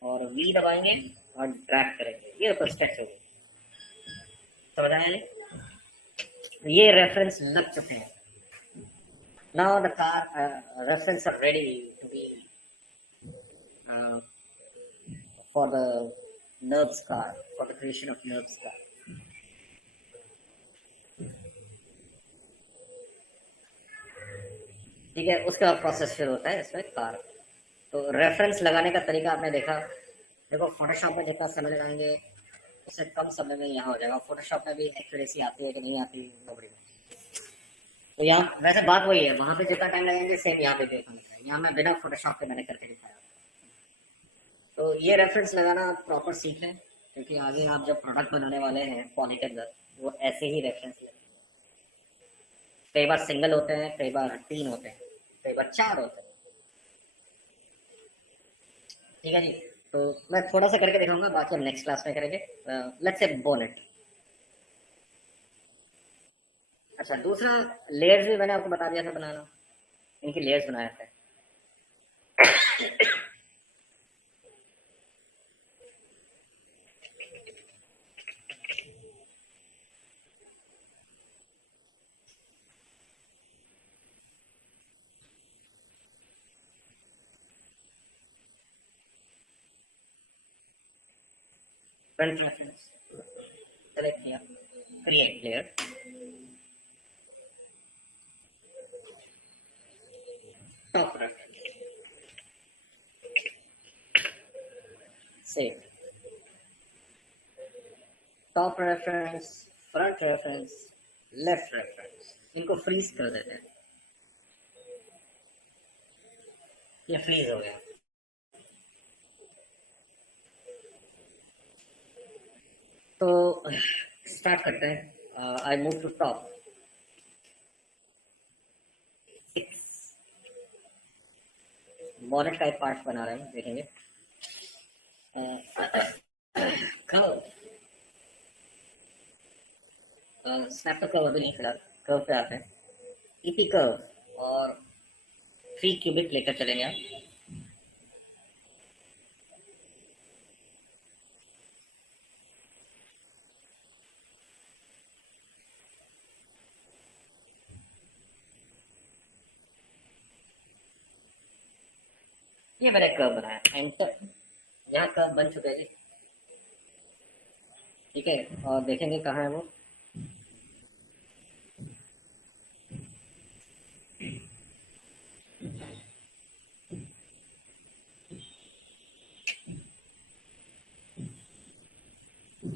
और वी दबाएंगे और ड्रैग करेंगे, ये तो स्ट्रेच हो गई। समझ आया? ये रेफरेंस लग चुके हैं। Now the car reference are ready to be for the nerve scar, for the creation of nerve scar. ठीक है, उसका प्रोसेस फिर होता है इसमें कार। तो रेफरेंस लगाने का तरीका आपने देखा। देखो फोटोशॉप में जितना समय लगाएंगे उससे कम समय में यहाँ हो जाएगा। फोटोशॉप में भी एक्यूरेसी आती है कि नहीं आती, नोबडी। तो यहाँ वैसे बात वही है, वहां पे जितना टाइम लगेंगे सेम यहाँ पे भी उतना है। यहाँ मैं बिना फोटोशॉप के मैंने करके दिखाया। तो ये रेफरेंस लगाना आप प्रॉपर सीख लें, क्योंकि आगे आप जब प्रोडक्ट बनाने वाले हैं पॉली के अंदर, वो ऐसे ही रेफरेंस लें। कई बार सिंगल होते हैं, कई बार 3 होते हैं, कई बार 4 होते हैं। ठीक है जी, तो मैं थोड़ा सा करके दिखाऊंगा, बाकी हम नेक्स्ट क्लास में करेंगे। Let's say bonnet. अच्छा, दूसरा लेयर्स भी मैंने आपको बता दिया था बनाना, इनकी लेयर्स बनाए थे। फ्रंट रेफरेंस सेलेक्ट किया, create layer, top reference, save, top reference, front reference, left reference, इनको फ्रीज कर देते हैं। ये फ्रीज हो गया। तो स्टार्ट करते हैं। I move to top, bonnet का एक पार्ट बना रहे हैं, देखेंगे। कर्व, स्नैप तो कर्व अभी नहीं फिलहाल, कर्व पे आते हैं। ईपी कर्व और 3 क्यूबिक लेकर चलेंगे आप। ये मैंने कर्व बनाया, एंटर। यहाँ कर्व बन चुका है जी। ठीक है, और देखेंगे कहाँ है वो।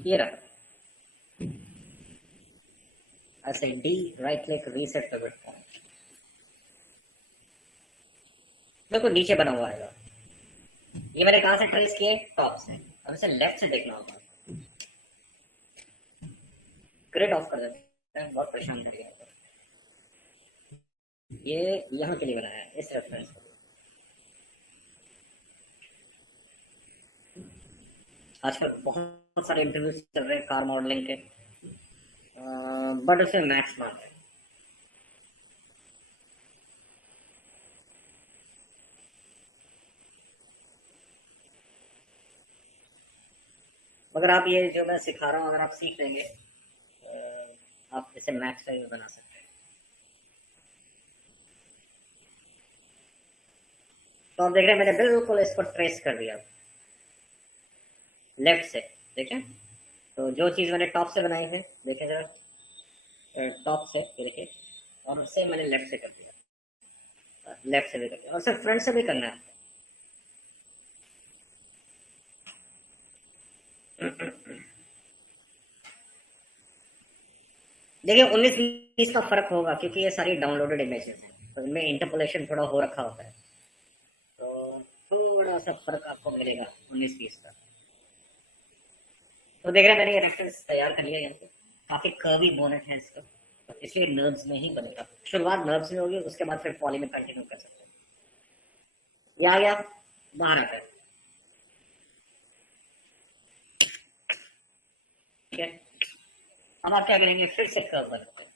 ये रहा। ऐसे D, right click, reset pivot point. देखो नीचे बना हुआ है। ये मैंने कहाँ से ट्रेस किए? टॉप से। अब इसे लेफ्ट से देखना होगा। ग्रिड ऑफ कर देते हैं, बहुत परेशान कर गया। ये यहाँ के लिए बनाया है, इस रेफरेंस को। आजकल बहुत सारे इंटरव्यूज चल रहे हैं कार मॉडलिंग के, बट उसमें मैक्स मार्क है। मगर आप ये जो मैं सिखा रहा हूँ, अगर आप सीख लेंगे आप इसे मैक्स में भी बना सकते हैं। तो आप देख रहे हैं मैंने बिल्कुल इसको ट्रेस कर दिया लेफ्ट से। देखें, तो जो चीज़ मैंने टॉप से बनाई है, देखें जरा, टॉप से ये देखिए, और उससे मैंने लेफ्ट से कर दिया, लेफ्ट से भी कर दिया, और सिर्फ फ्रंट से भी करना है। देखिए 19-20 का फर्क होगा, क्योंकि ये सारी डाउनलोडेड इमेजेस हैं, तो इनमें इंटरपोलेशन थोड़ा हो रखा होता है, तो थोड़ा सा फर्क आपको मिलेगा 19-20 का। तो देख रहे हैं मैंने ये रेफरेंस तैयार कर लिया। यहाँ पे काफी कर्वी बोनेट है इसका, तो इसलिए नर्व्स में ही बनेगा। शुरुआत नर्व्स में होगी, उसके बाद फिर पॉली में कंटिन्यू कर सकते हैं। ये आ गया, बाहर आता है। ठीक है, अब आप क्या करेंगे, फिर से कर्व बनाते हैं।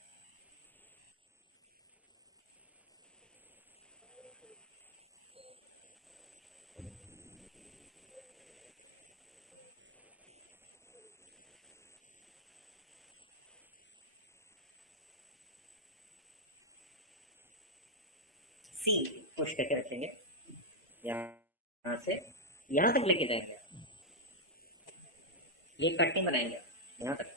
सी पुश करके रखेंगे, यहाँ से यहाँ तक लेके जाएंगे। ये कट नहीं बनाएंगे यहाँ तक।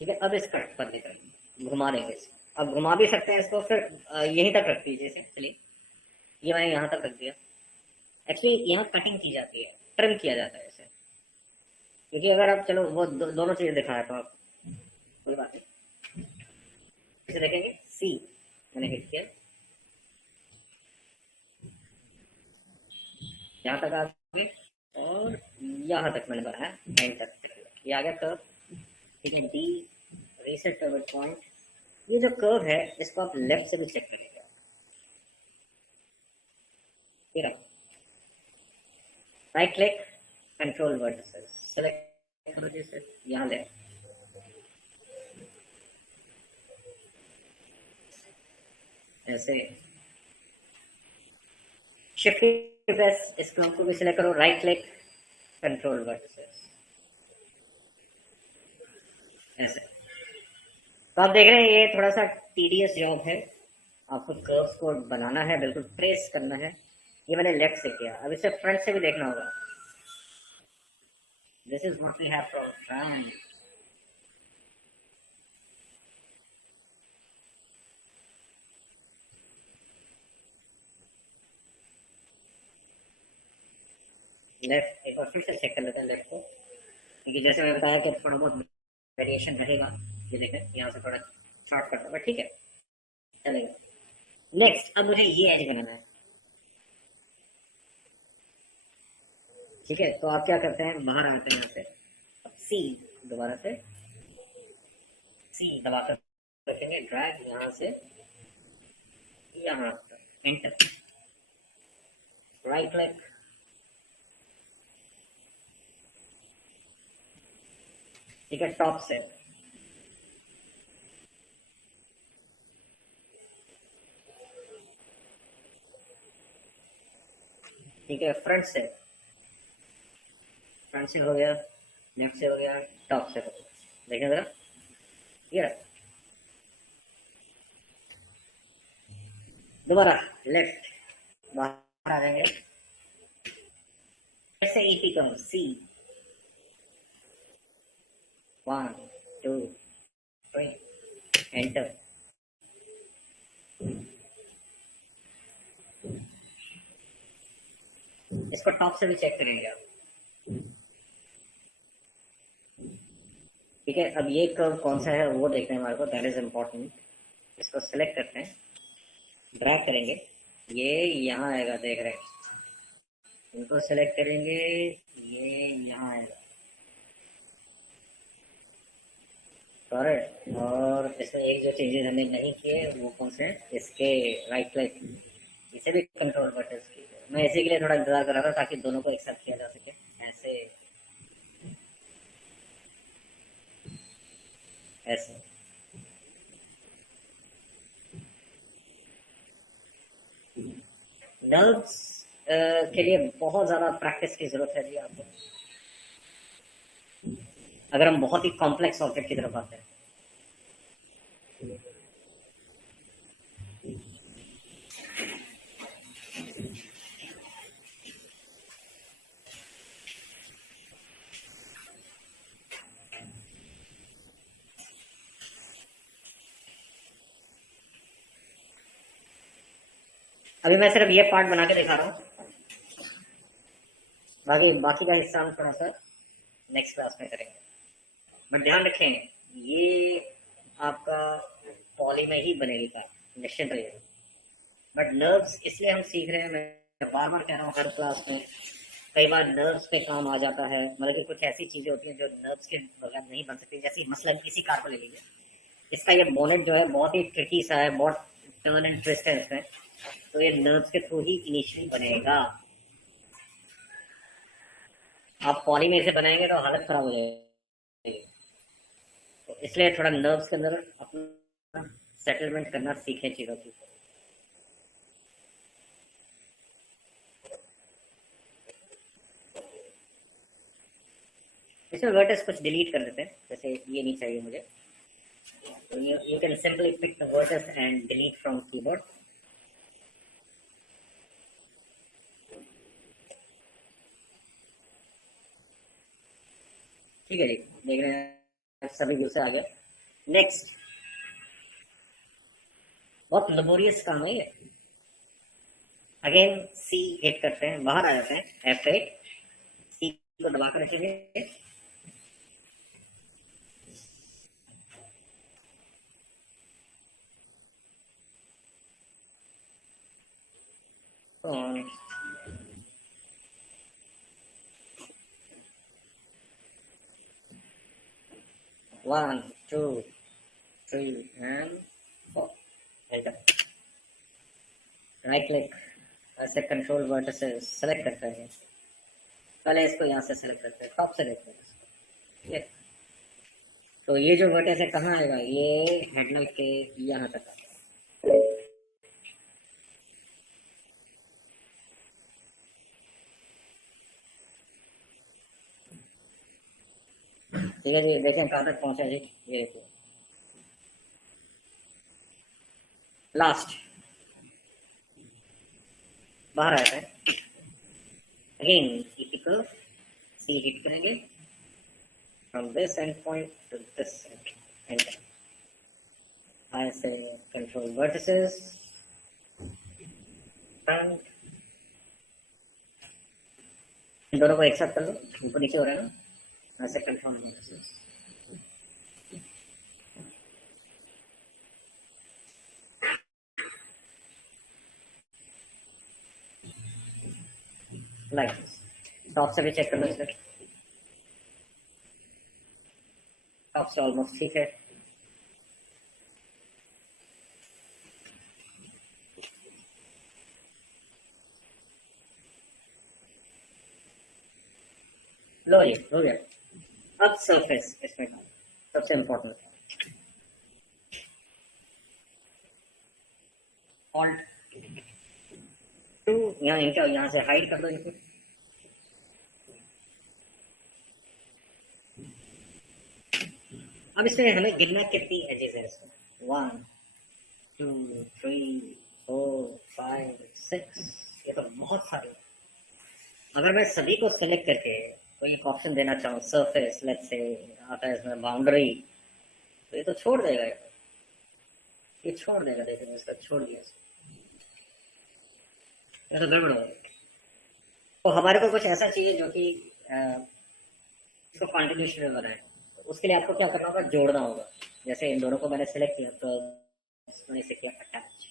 ठीक है, अब इस कट पर लेकर घुमा देंगे इसको। अब घुमा भी सकते हैं इसको, फिर यहीं तक रख दीजिए इसे। चलिए, ये मैंने यहाँ तक रख दिया। एक्चुअली यहाँ कटिंग की जाती है, ट्रिम किया जाता है इसे, क्योंकि अगर आप, चलो वो दोनों चीज़ दिखाया तो आप, कोई बात नहीं। इसे देखेंगे, सी मैंने हिट किया, यहाँ तक आ गए, और यहाँ तक मैंने बनाया, एंड तक। ये आ गया कर्व। ठीक है, डी, रीसेट पिवट पॉइंट। ये जो कर्व है, इसको आप लेफ्ट से भी चेक करेंगे। ये रहा, right click, control vertices select करो, जैसे यहाँ ले, ऐसे शिफ्ट प्रेस, इस क्लॉक को भी सिलेक्ट करो, राइट क्लिक, कंट्रोल वर्टिसेस, ऐसे। तो आप देख रहे हैं ये थोड़ा सा टीडियस जॉब है, आपको कर्व्स को बनाना है, बिल्कुल ट्रेस करना है। ये मैंने लेफ्ट से किया, अब इसे फ्रंट से भी देखना होगा। This is what we have from front. Left एक बार फिर से चेक कर लेते हैं लेफ्ट को, क्योंकि जैसे मैंने बताया कि थोड़ा बहुत वेरिएशन रहेगा। ये देखें, यहाँ से थोड़ा शॉर्ट करता हूँ, ठीक है, चलेगा। नेक्स्ट, अब मुझे ये एज बनाना है। ठीक है, तो आप क्या करते हैं, बाहर आते हैं यहाँ से, सी दोबारा से, सी दबाकर रखेंगे, ड्रैग यहाँ से यहाँ तक, एंटर, राइट क्लिक, ठीक है, टॉप से, ठीक है, फ्रंट से हो गया, लेफ्ट से हो गया, टॉप से हो गया। देखें जरा, ये रहा। दोबारा लेफ्ट, बाहर आ जाएंगे, ऐसे ईपी करो सी, 1 2 3, एंटर। इसको टॉप से भी चेक करेंगे आप। ठीक है, अब ये कर्व कौन सा है वो देखना है हमारे को, दैट इज इम्पोर्टेंट। इसको सिलेक्ट करते हैं, ड्रैग करेंगे, ये यहाँ आएगा, देख रहे हैं, इनको सिलेक्ट करेंगे, ये यहाँ आएगा, करेक्ट। और इसमें एक जो चेंजेस हमने नहीं किए वो कौन से, इसके राइट क्लिक, इसे भी कंट्रोल बटन की, मैं इसी के लिए थोड़ा इंतजार कर रहा था ताकि दोनों को एक्सेप्ट किया जा सके, ऐसे ऐसे। नर्व्स के लिए बहुत ज़्यादा प्रैक्टिस की ज़रूरत है जी आपको, अगर हम बहुत ही कॉम्प्लेक्स ऑब्जेक्ट की तरफ आते हैं। अभी मैं सिर्फ ये पार्ट बना के दिखा रहा हूँ, बाकी बाकी का हिस्सा हम थोड़ा सा नेक्स्ट क्लास में करेंगे। बट ध्यान रखें, ये आपका पॉली में ही बनेगी कार, निश्चित रहिएगा। बट नर्व्स इसलिए हम सीख रहे हैं, मैं बार बार कह रहा हूँ हर क्लास में, कई बार नर्व्स पे काम आ जाता है, मतलब कि कुछ ऐसी चीज़ें होती हैं जो नर्व्स के बगैर नहीं बन सकती, जैसे मसलन किसी कार को ले लीजिए, इसका ये बोनेट जो है बहुत ही ट्रिकी सा है, बहुत टर्न एंड ट्विस्ट है इसमें, तो ये नर्व्स के थ्रू ही इनिशियली बनेगा। आप पॉली में इसे बनाएंगे तो हालत खराब हो जाएगी, तो इसलिए थोड़ा नर्व्स के अंदर अपना सेटलमेंट करना सीखें चीज़ों की। इसमें वर्टेक्स कुछ डिलीट कर देते हैं, जैसे ये नहीं चाहिए मुझे, तो you can simply pick the vertex and delete from keyboard. ठीक है जी, देख रहे हैं सभी व्यू से आ गए। नेक्स्ट, बहुत लेबोरियस काम है ये। अगेन सी हिट करते हैं, बाहर आ जाते हैं, F8, सी को दबा कर रखेंगे, तो 1 2 3 and 4, एंटर। राइट क्लिक, ऐसे कंट्रोल वर्ड से सेलेक्ट करते हैं, पहले इसको यहाँ से सेलेक्ट करते हैं, टॉप से देखते हैं इसको, ठीक है। तो ये जो वर्टेक्स है कहाँ आएगा, ये हेडलाइट के यहाँ तक आता है। ठीक है जी, देखें कहाँ तक पहुँचा जी, ये देखिए लास्ट, बाहर आया है। अगेन इक्वल सी हिट करेंगे, from this and point two this and I say control vertices and इन दोनों को एक साथ कर लो, ऊपर नीचे हो रहा है ना, ऐसे control vertices, like this. Top से भी चेक कर लो इसे, टॉप से ऑलमोस्ट ठीक है। लो ये हो गया। अब सरफेस इसमें सबसे इम्पोर्टेंट, ऑल्ट टू, यहाँ इनका यहाँ से हाइड कर दो इनको, अब इसमें हमें गिनना कितनी एजेस है इसमें, 1 2 3 4 5 6 अगर मैं सभी को सेलेक्ट करके कोई एक ऑप्शन देना चाहूँ, सरफेस लेट्स से आता है इसमें बाउंड्री, तो ये तो छोड़ देगा, ये छोड़ देगा, देखिए इसका छोड़ दिया, ये तो गड़बड़ हो गया। तो हमारे को कुछ ऐसा चाहिए जो कि इसको कॉन्टिन्यूशन में बनाए, तो उसके लिए आपको क्या करना होगा, जोड़ना होगा। जैसे इन दोनों को मैंने सेलेक्ट किया तो मैंने इसे किया अटैच,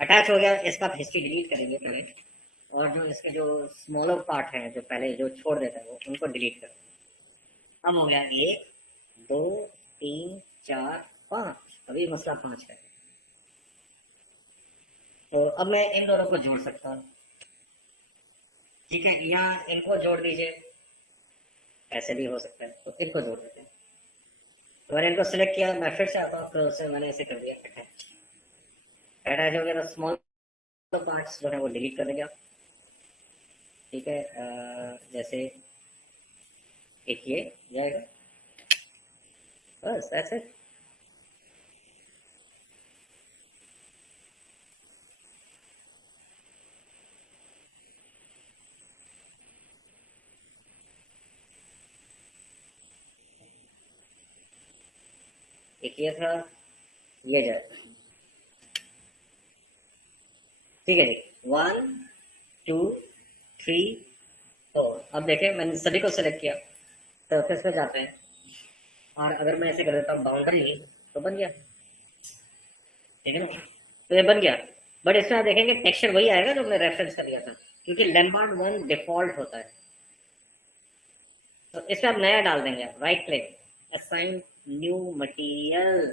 अटैच हो गया। इसका आप हिस्ट्री डिलीट करेंगे पहले, और जो इसके जो स्मॉलर पार्ट है जो पहले जो छोड़ देता है वो उनको डिलीट कर। अब हो गया 1 2 3 4 5, अभी मसला 5 है। तो अब मैं इन दोनों को जोड़ सकता हूँ, ठीक है, या इनको जोड़ दीजिए, ऐसे भी हो सकता है, तो इनको जोड़ देते हैं। तो मैंने इनको सिलेक्ट किया, मैं फिर से आता हूँ, तो उसे मैंने ऐसे कर दिया अटैच, अटैच हो गया। तो स्मॉल पार्ट्स जो है वो डिलीट कर देंगे आप, ठीक है। जैसे एक ये जाएगा, बस दैट्स इट। एक ये था, ये जाएगा, ठीक है जी। 1 2 3 4। अब देखें मैंने सभी को सेलेक्ट किया, सरफेस पे जाते हैं, और अगर मैं ऐसे कर देता हूँ बाउंड्री, तो बन गया, ठीक है ना, तो ये बन गया। बट इसमें आप देखेंगे टेक्सचर वही आएगा जो हमने रेफरेंस कर लिया था, क्योंकि लैम्बार्ड 1 डिफॉल्ट होता है। तो इसमें आप नया डाल देंगे, right click, assign new material,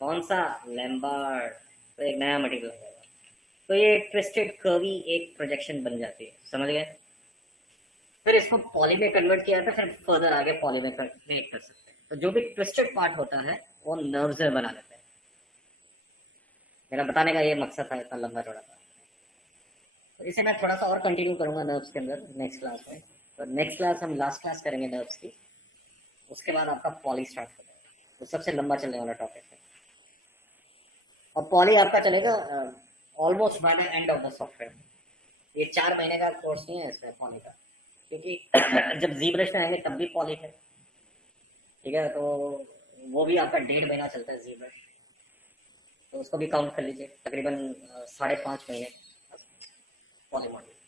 कौन सा, लैम्बार्ड, तो एक नया मटेरियल हो जाएगा। तो ये ट्विस्टेड कर्वी एक प्रोजेक्शन बन जाती है, समझ गए। फिर इसको पॉली में कन्वर्ट किया था, फिर फर्दर आगे पॉली में क्रिएट कर सकते हैं। तो जो भी ट्विस्टेड पार्ट होता है वो नर्व्स में बना लेते हैं। मेरा बताने का ये मकसद था, इतना लंबा चौड़ा था। तो इसे मैं थोड़ा सा और कंटिन्यू करूंगा नर्व्स के अंदर नेक्स्ट क्लास में। तो नेक्स्ट क्लास हम लास्ट क्लास करेंगे नर्व्स की, उसके बाद आपका पॉली स्टार्ट हो जाएगा, तो सबसे लंबा चलने वाला टॉपिक है। और पॉली आपका चलेगा almost by the end of the software. ये 4 महीने का कोर्स नहीं है इसमें पॉली का, क्योंकि जब जीब्रश में आएंगे तब भी पॉली है, ठीक है। तो वो भी आपका 1.5 महीना चलता है जीब्रश, तो उसको भी काउंट कर लीजिए, तकरीबन 5.5 महीने पॉली मॉडल।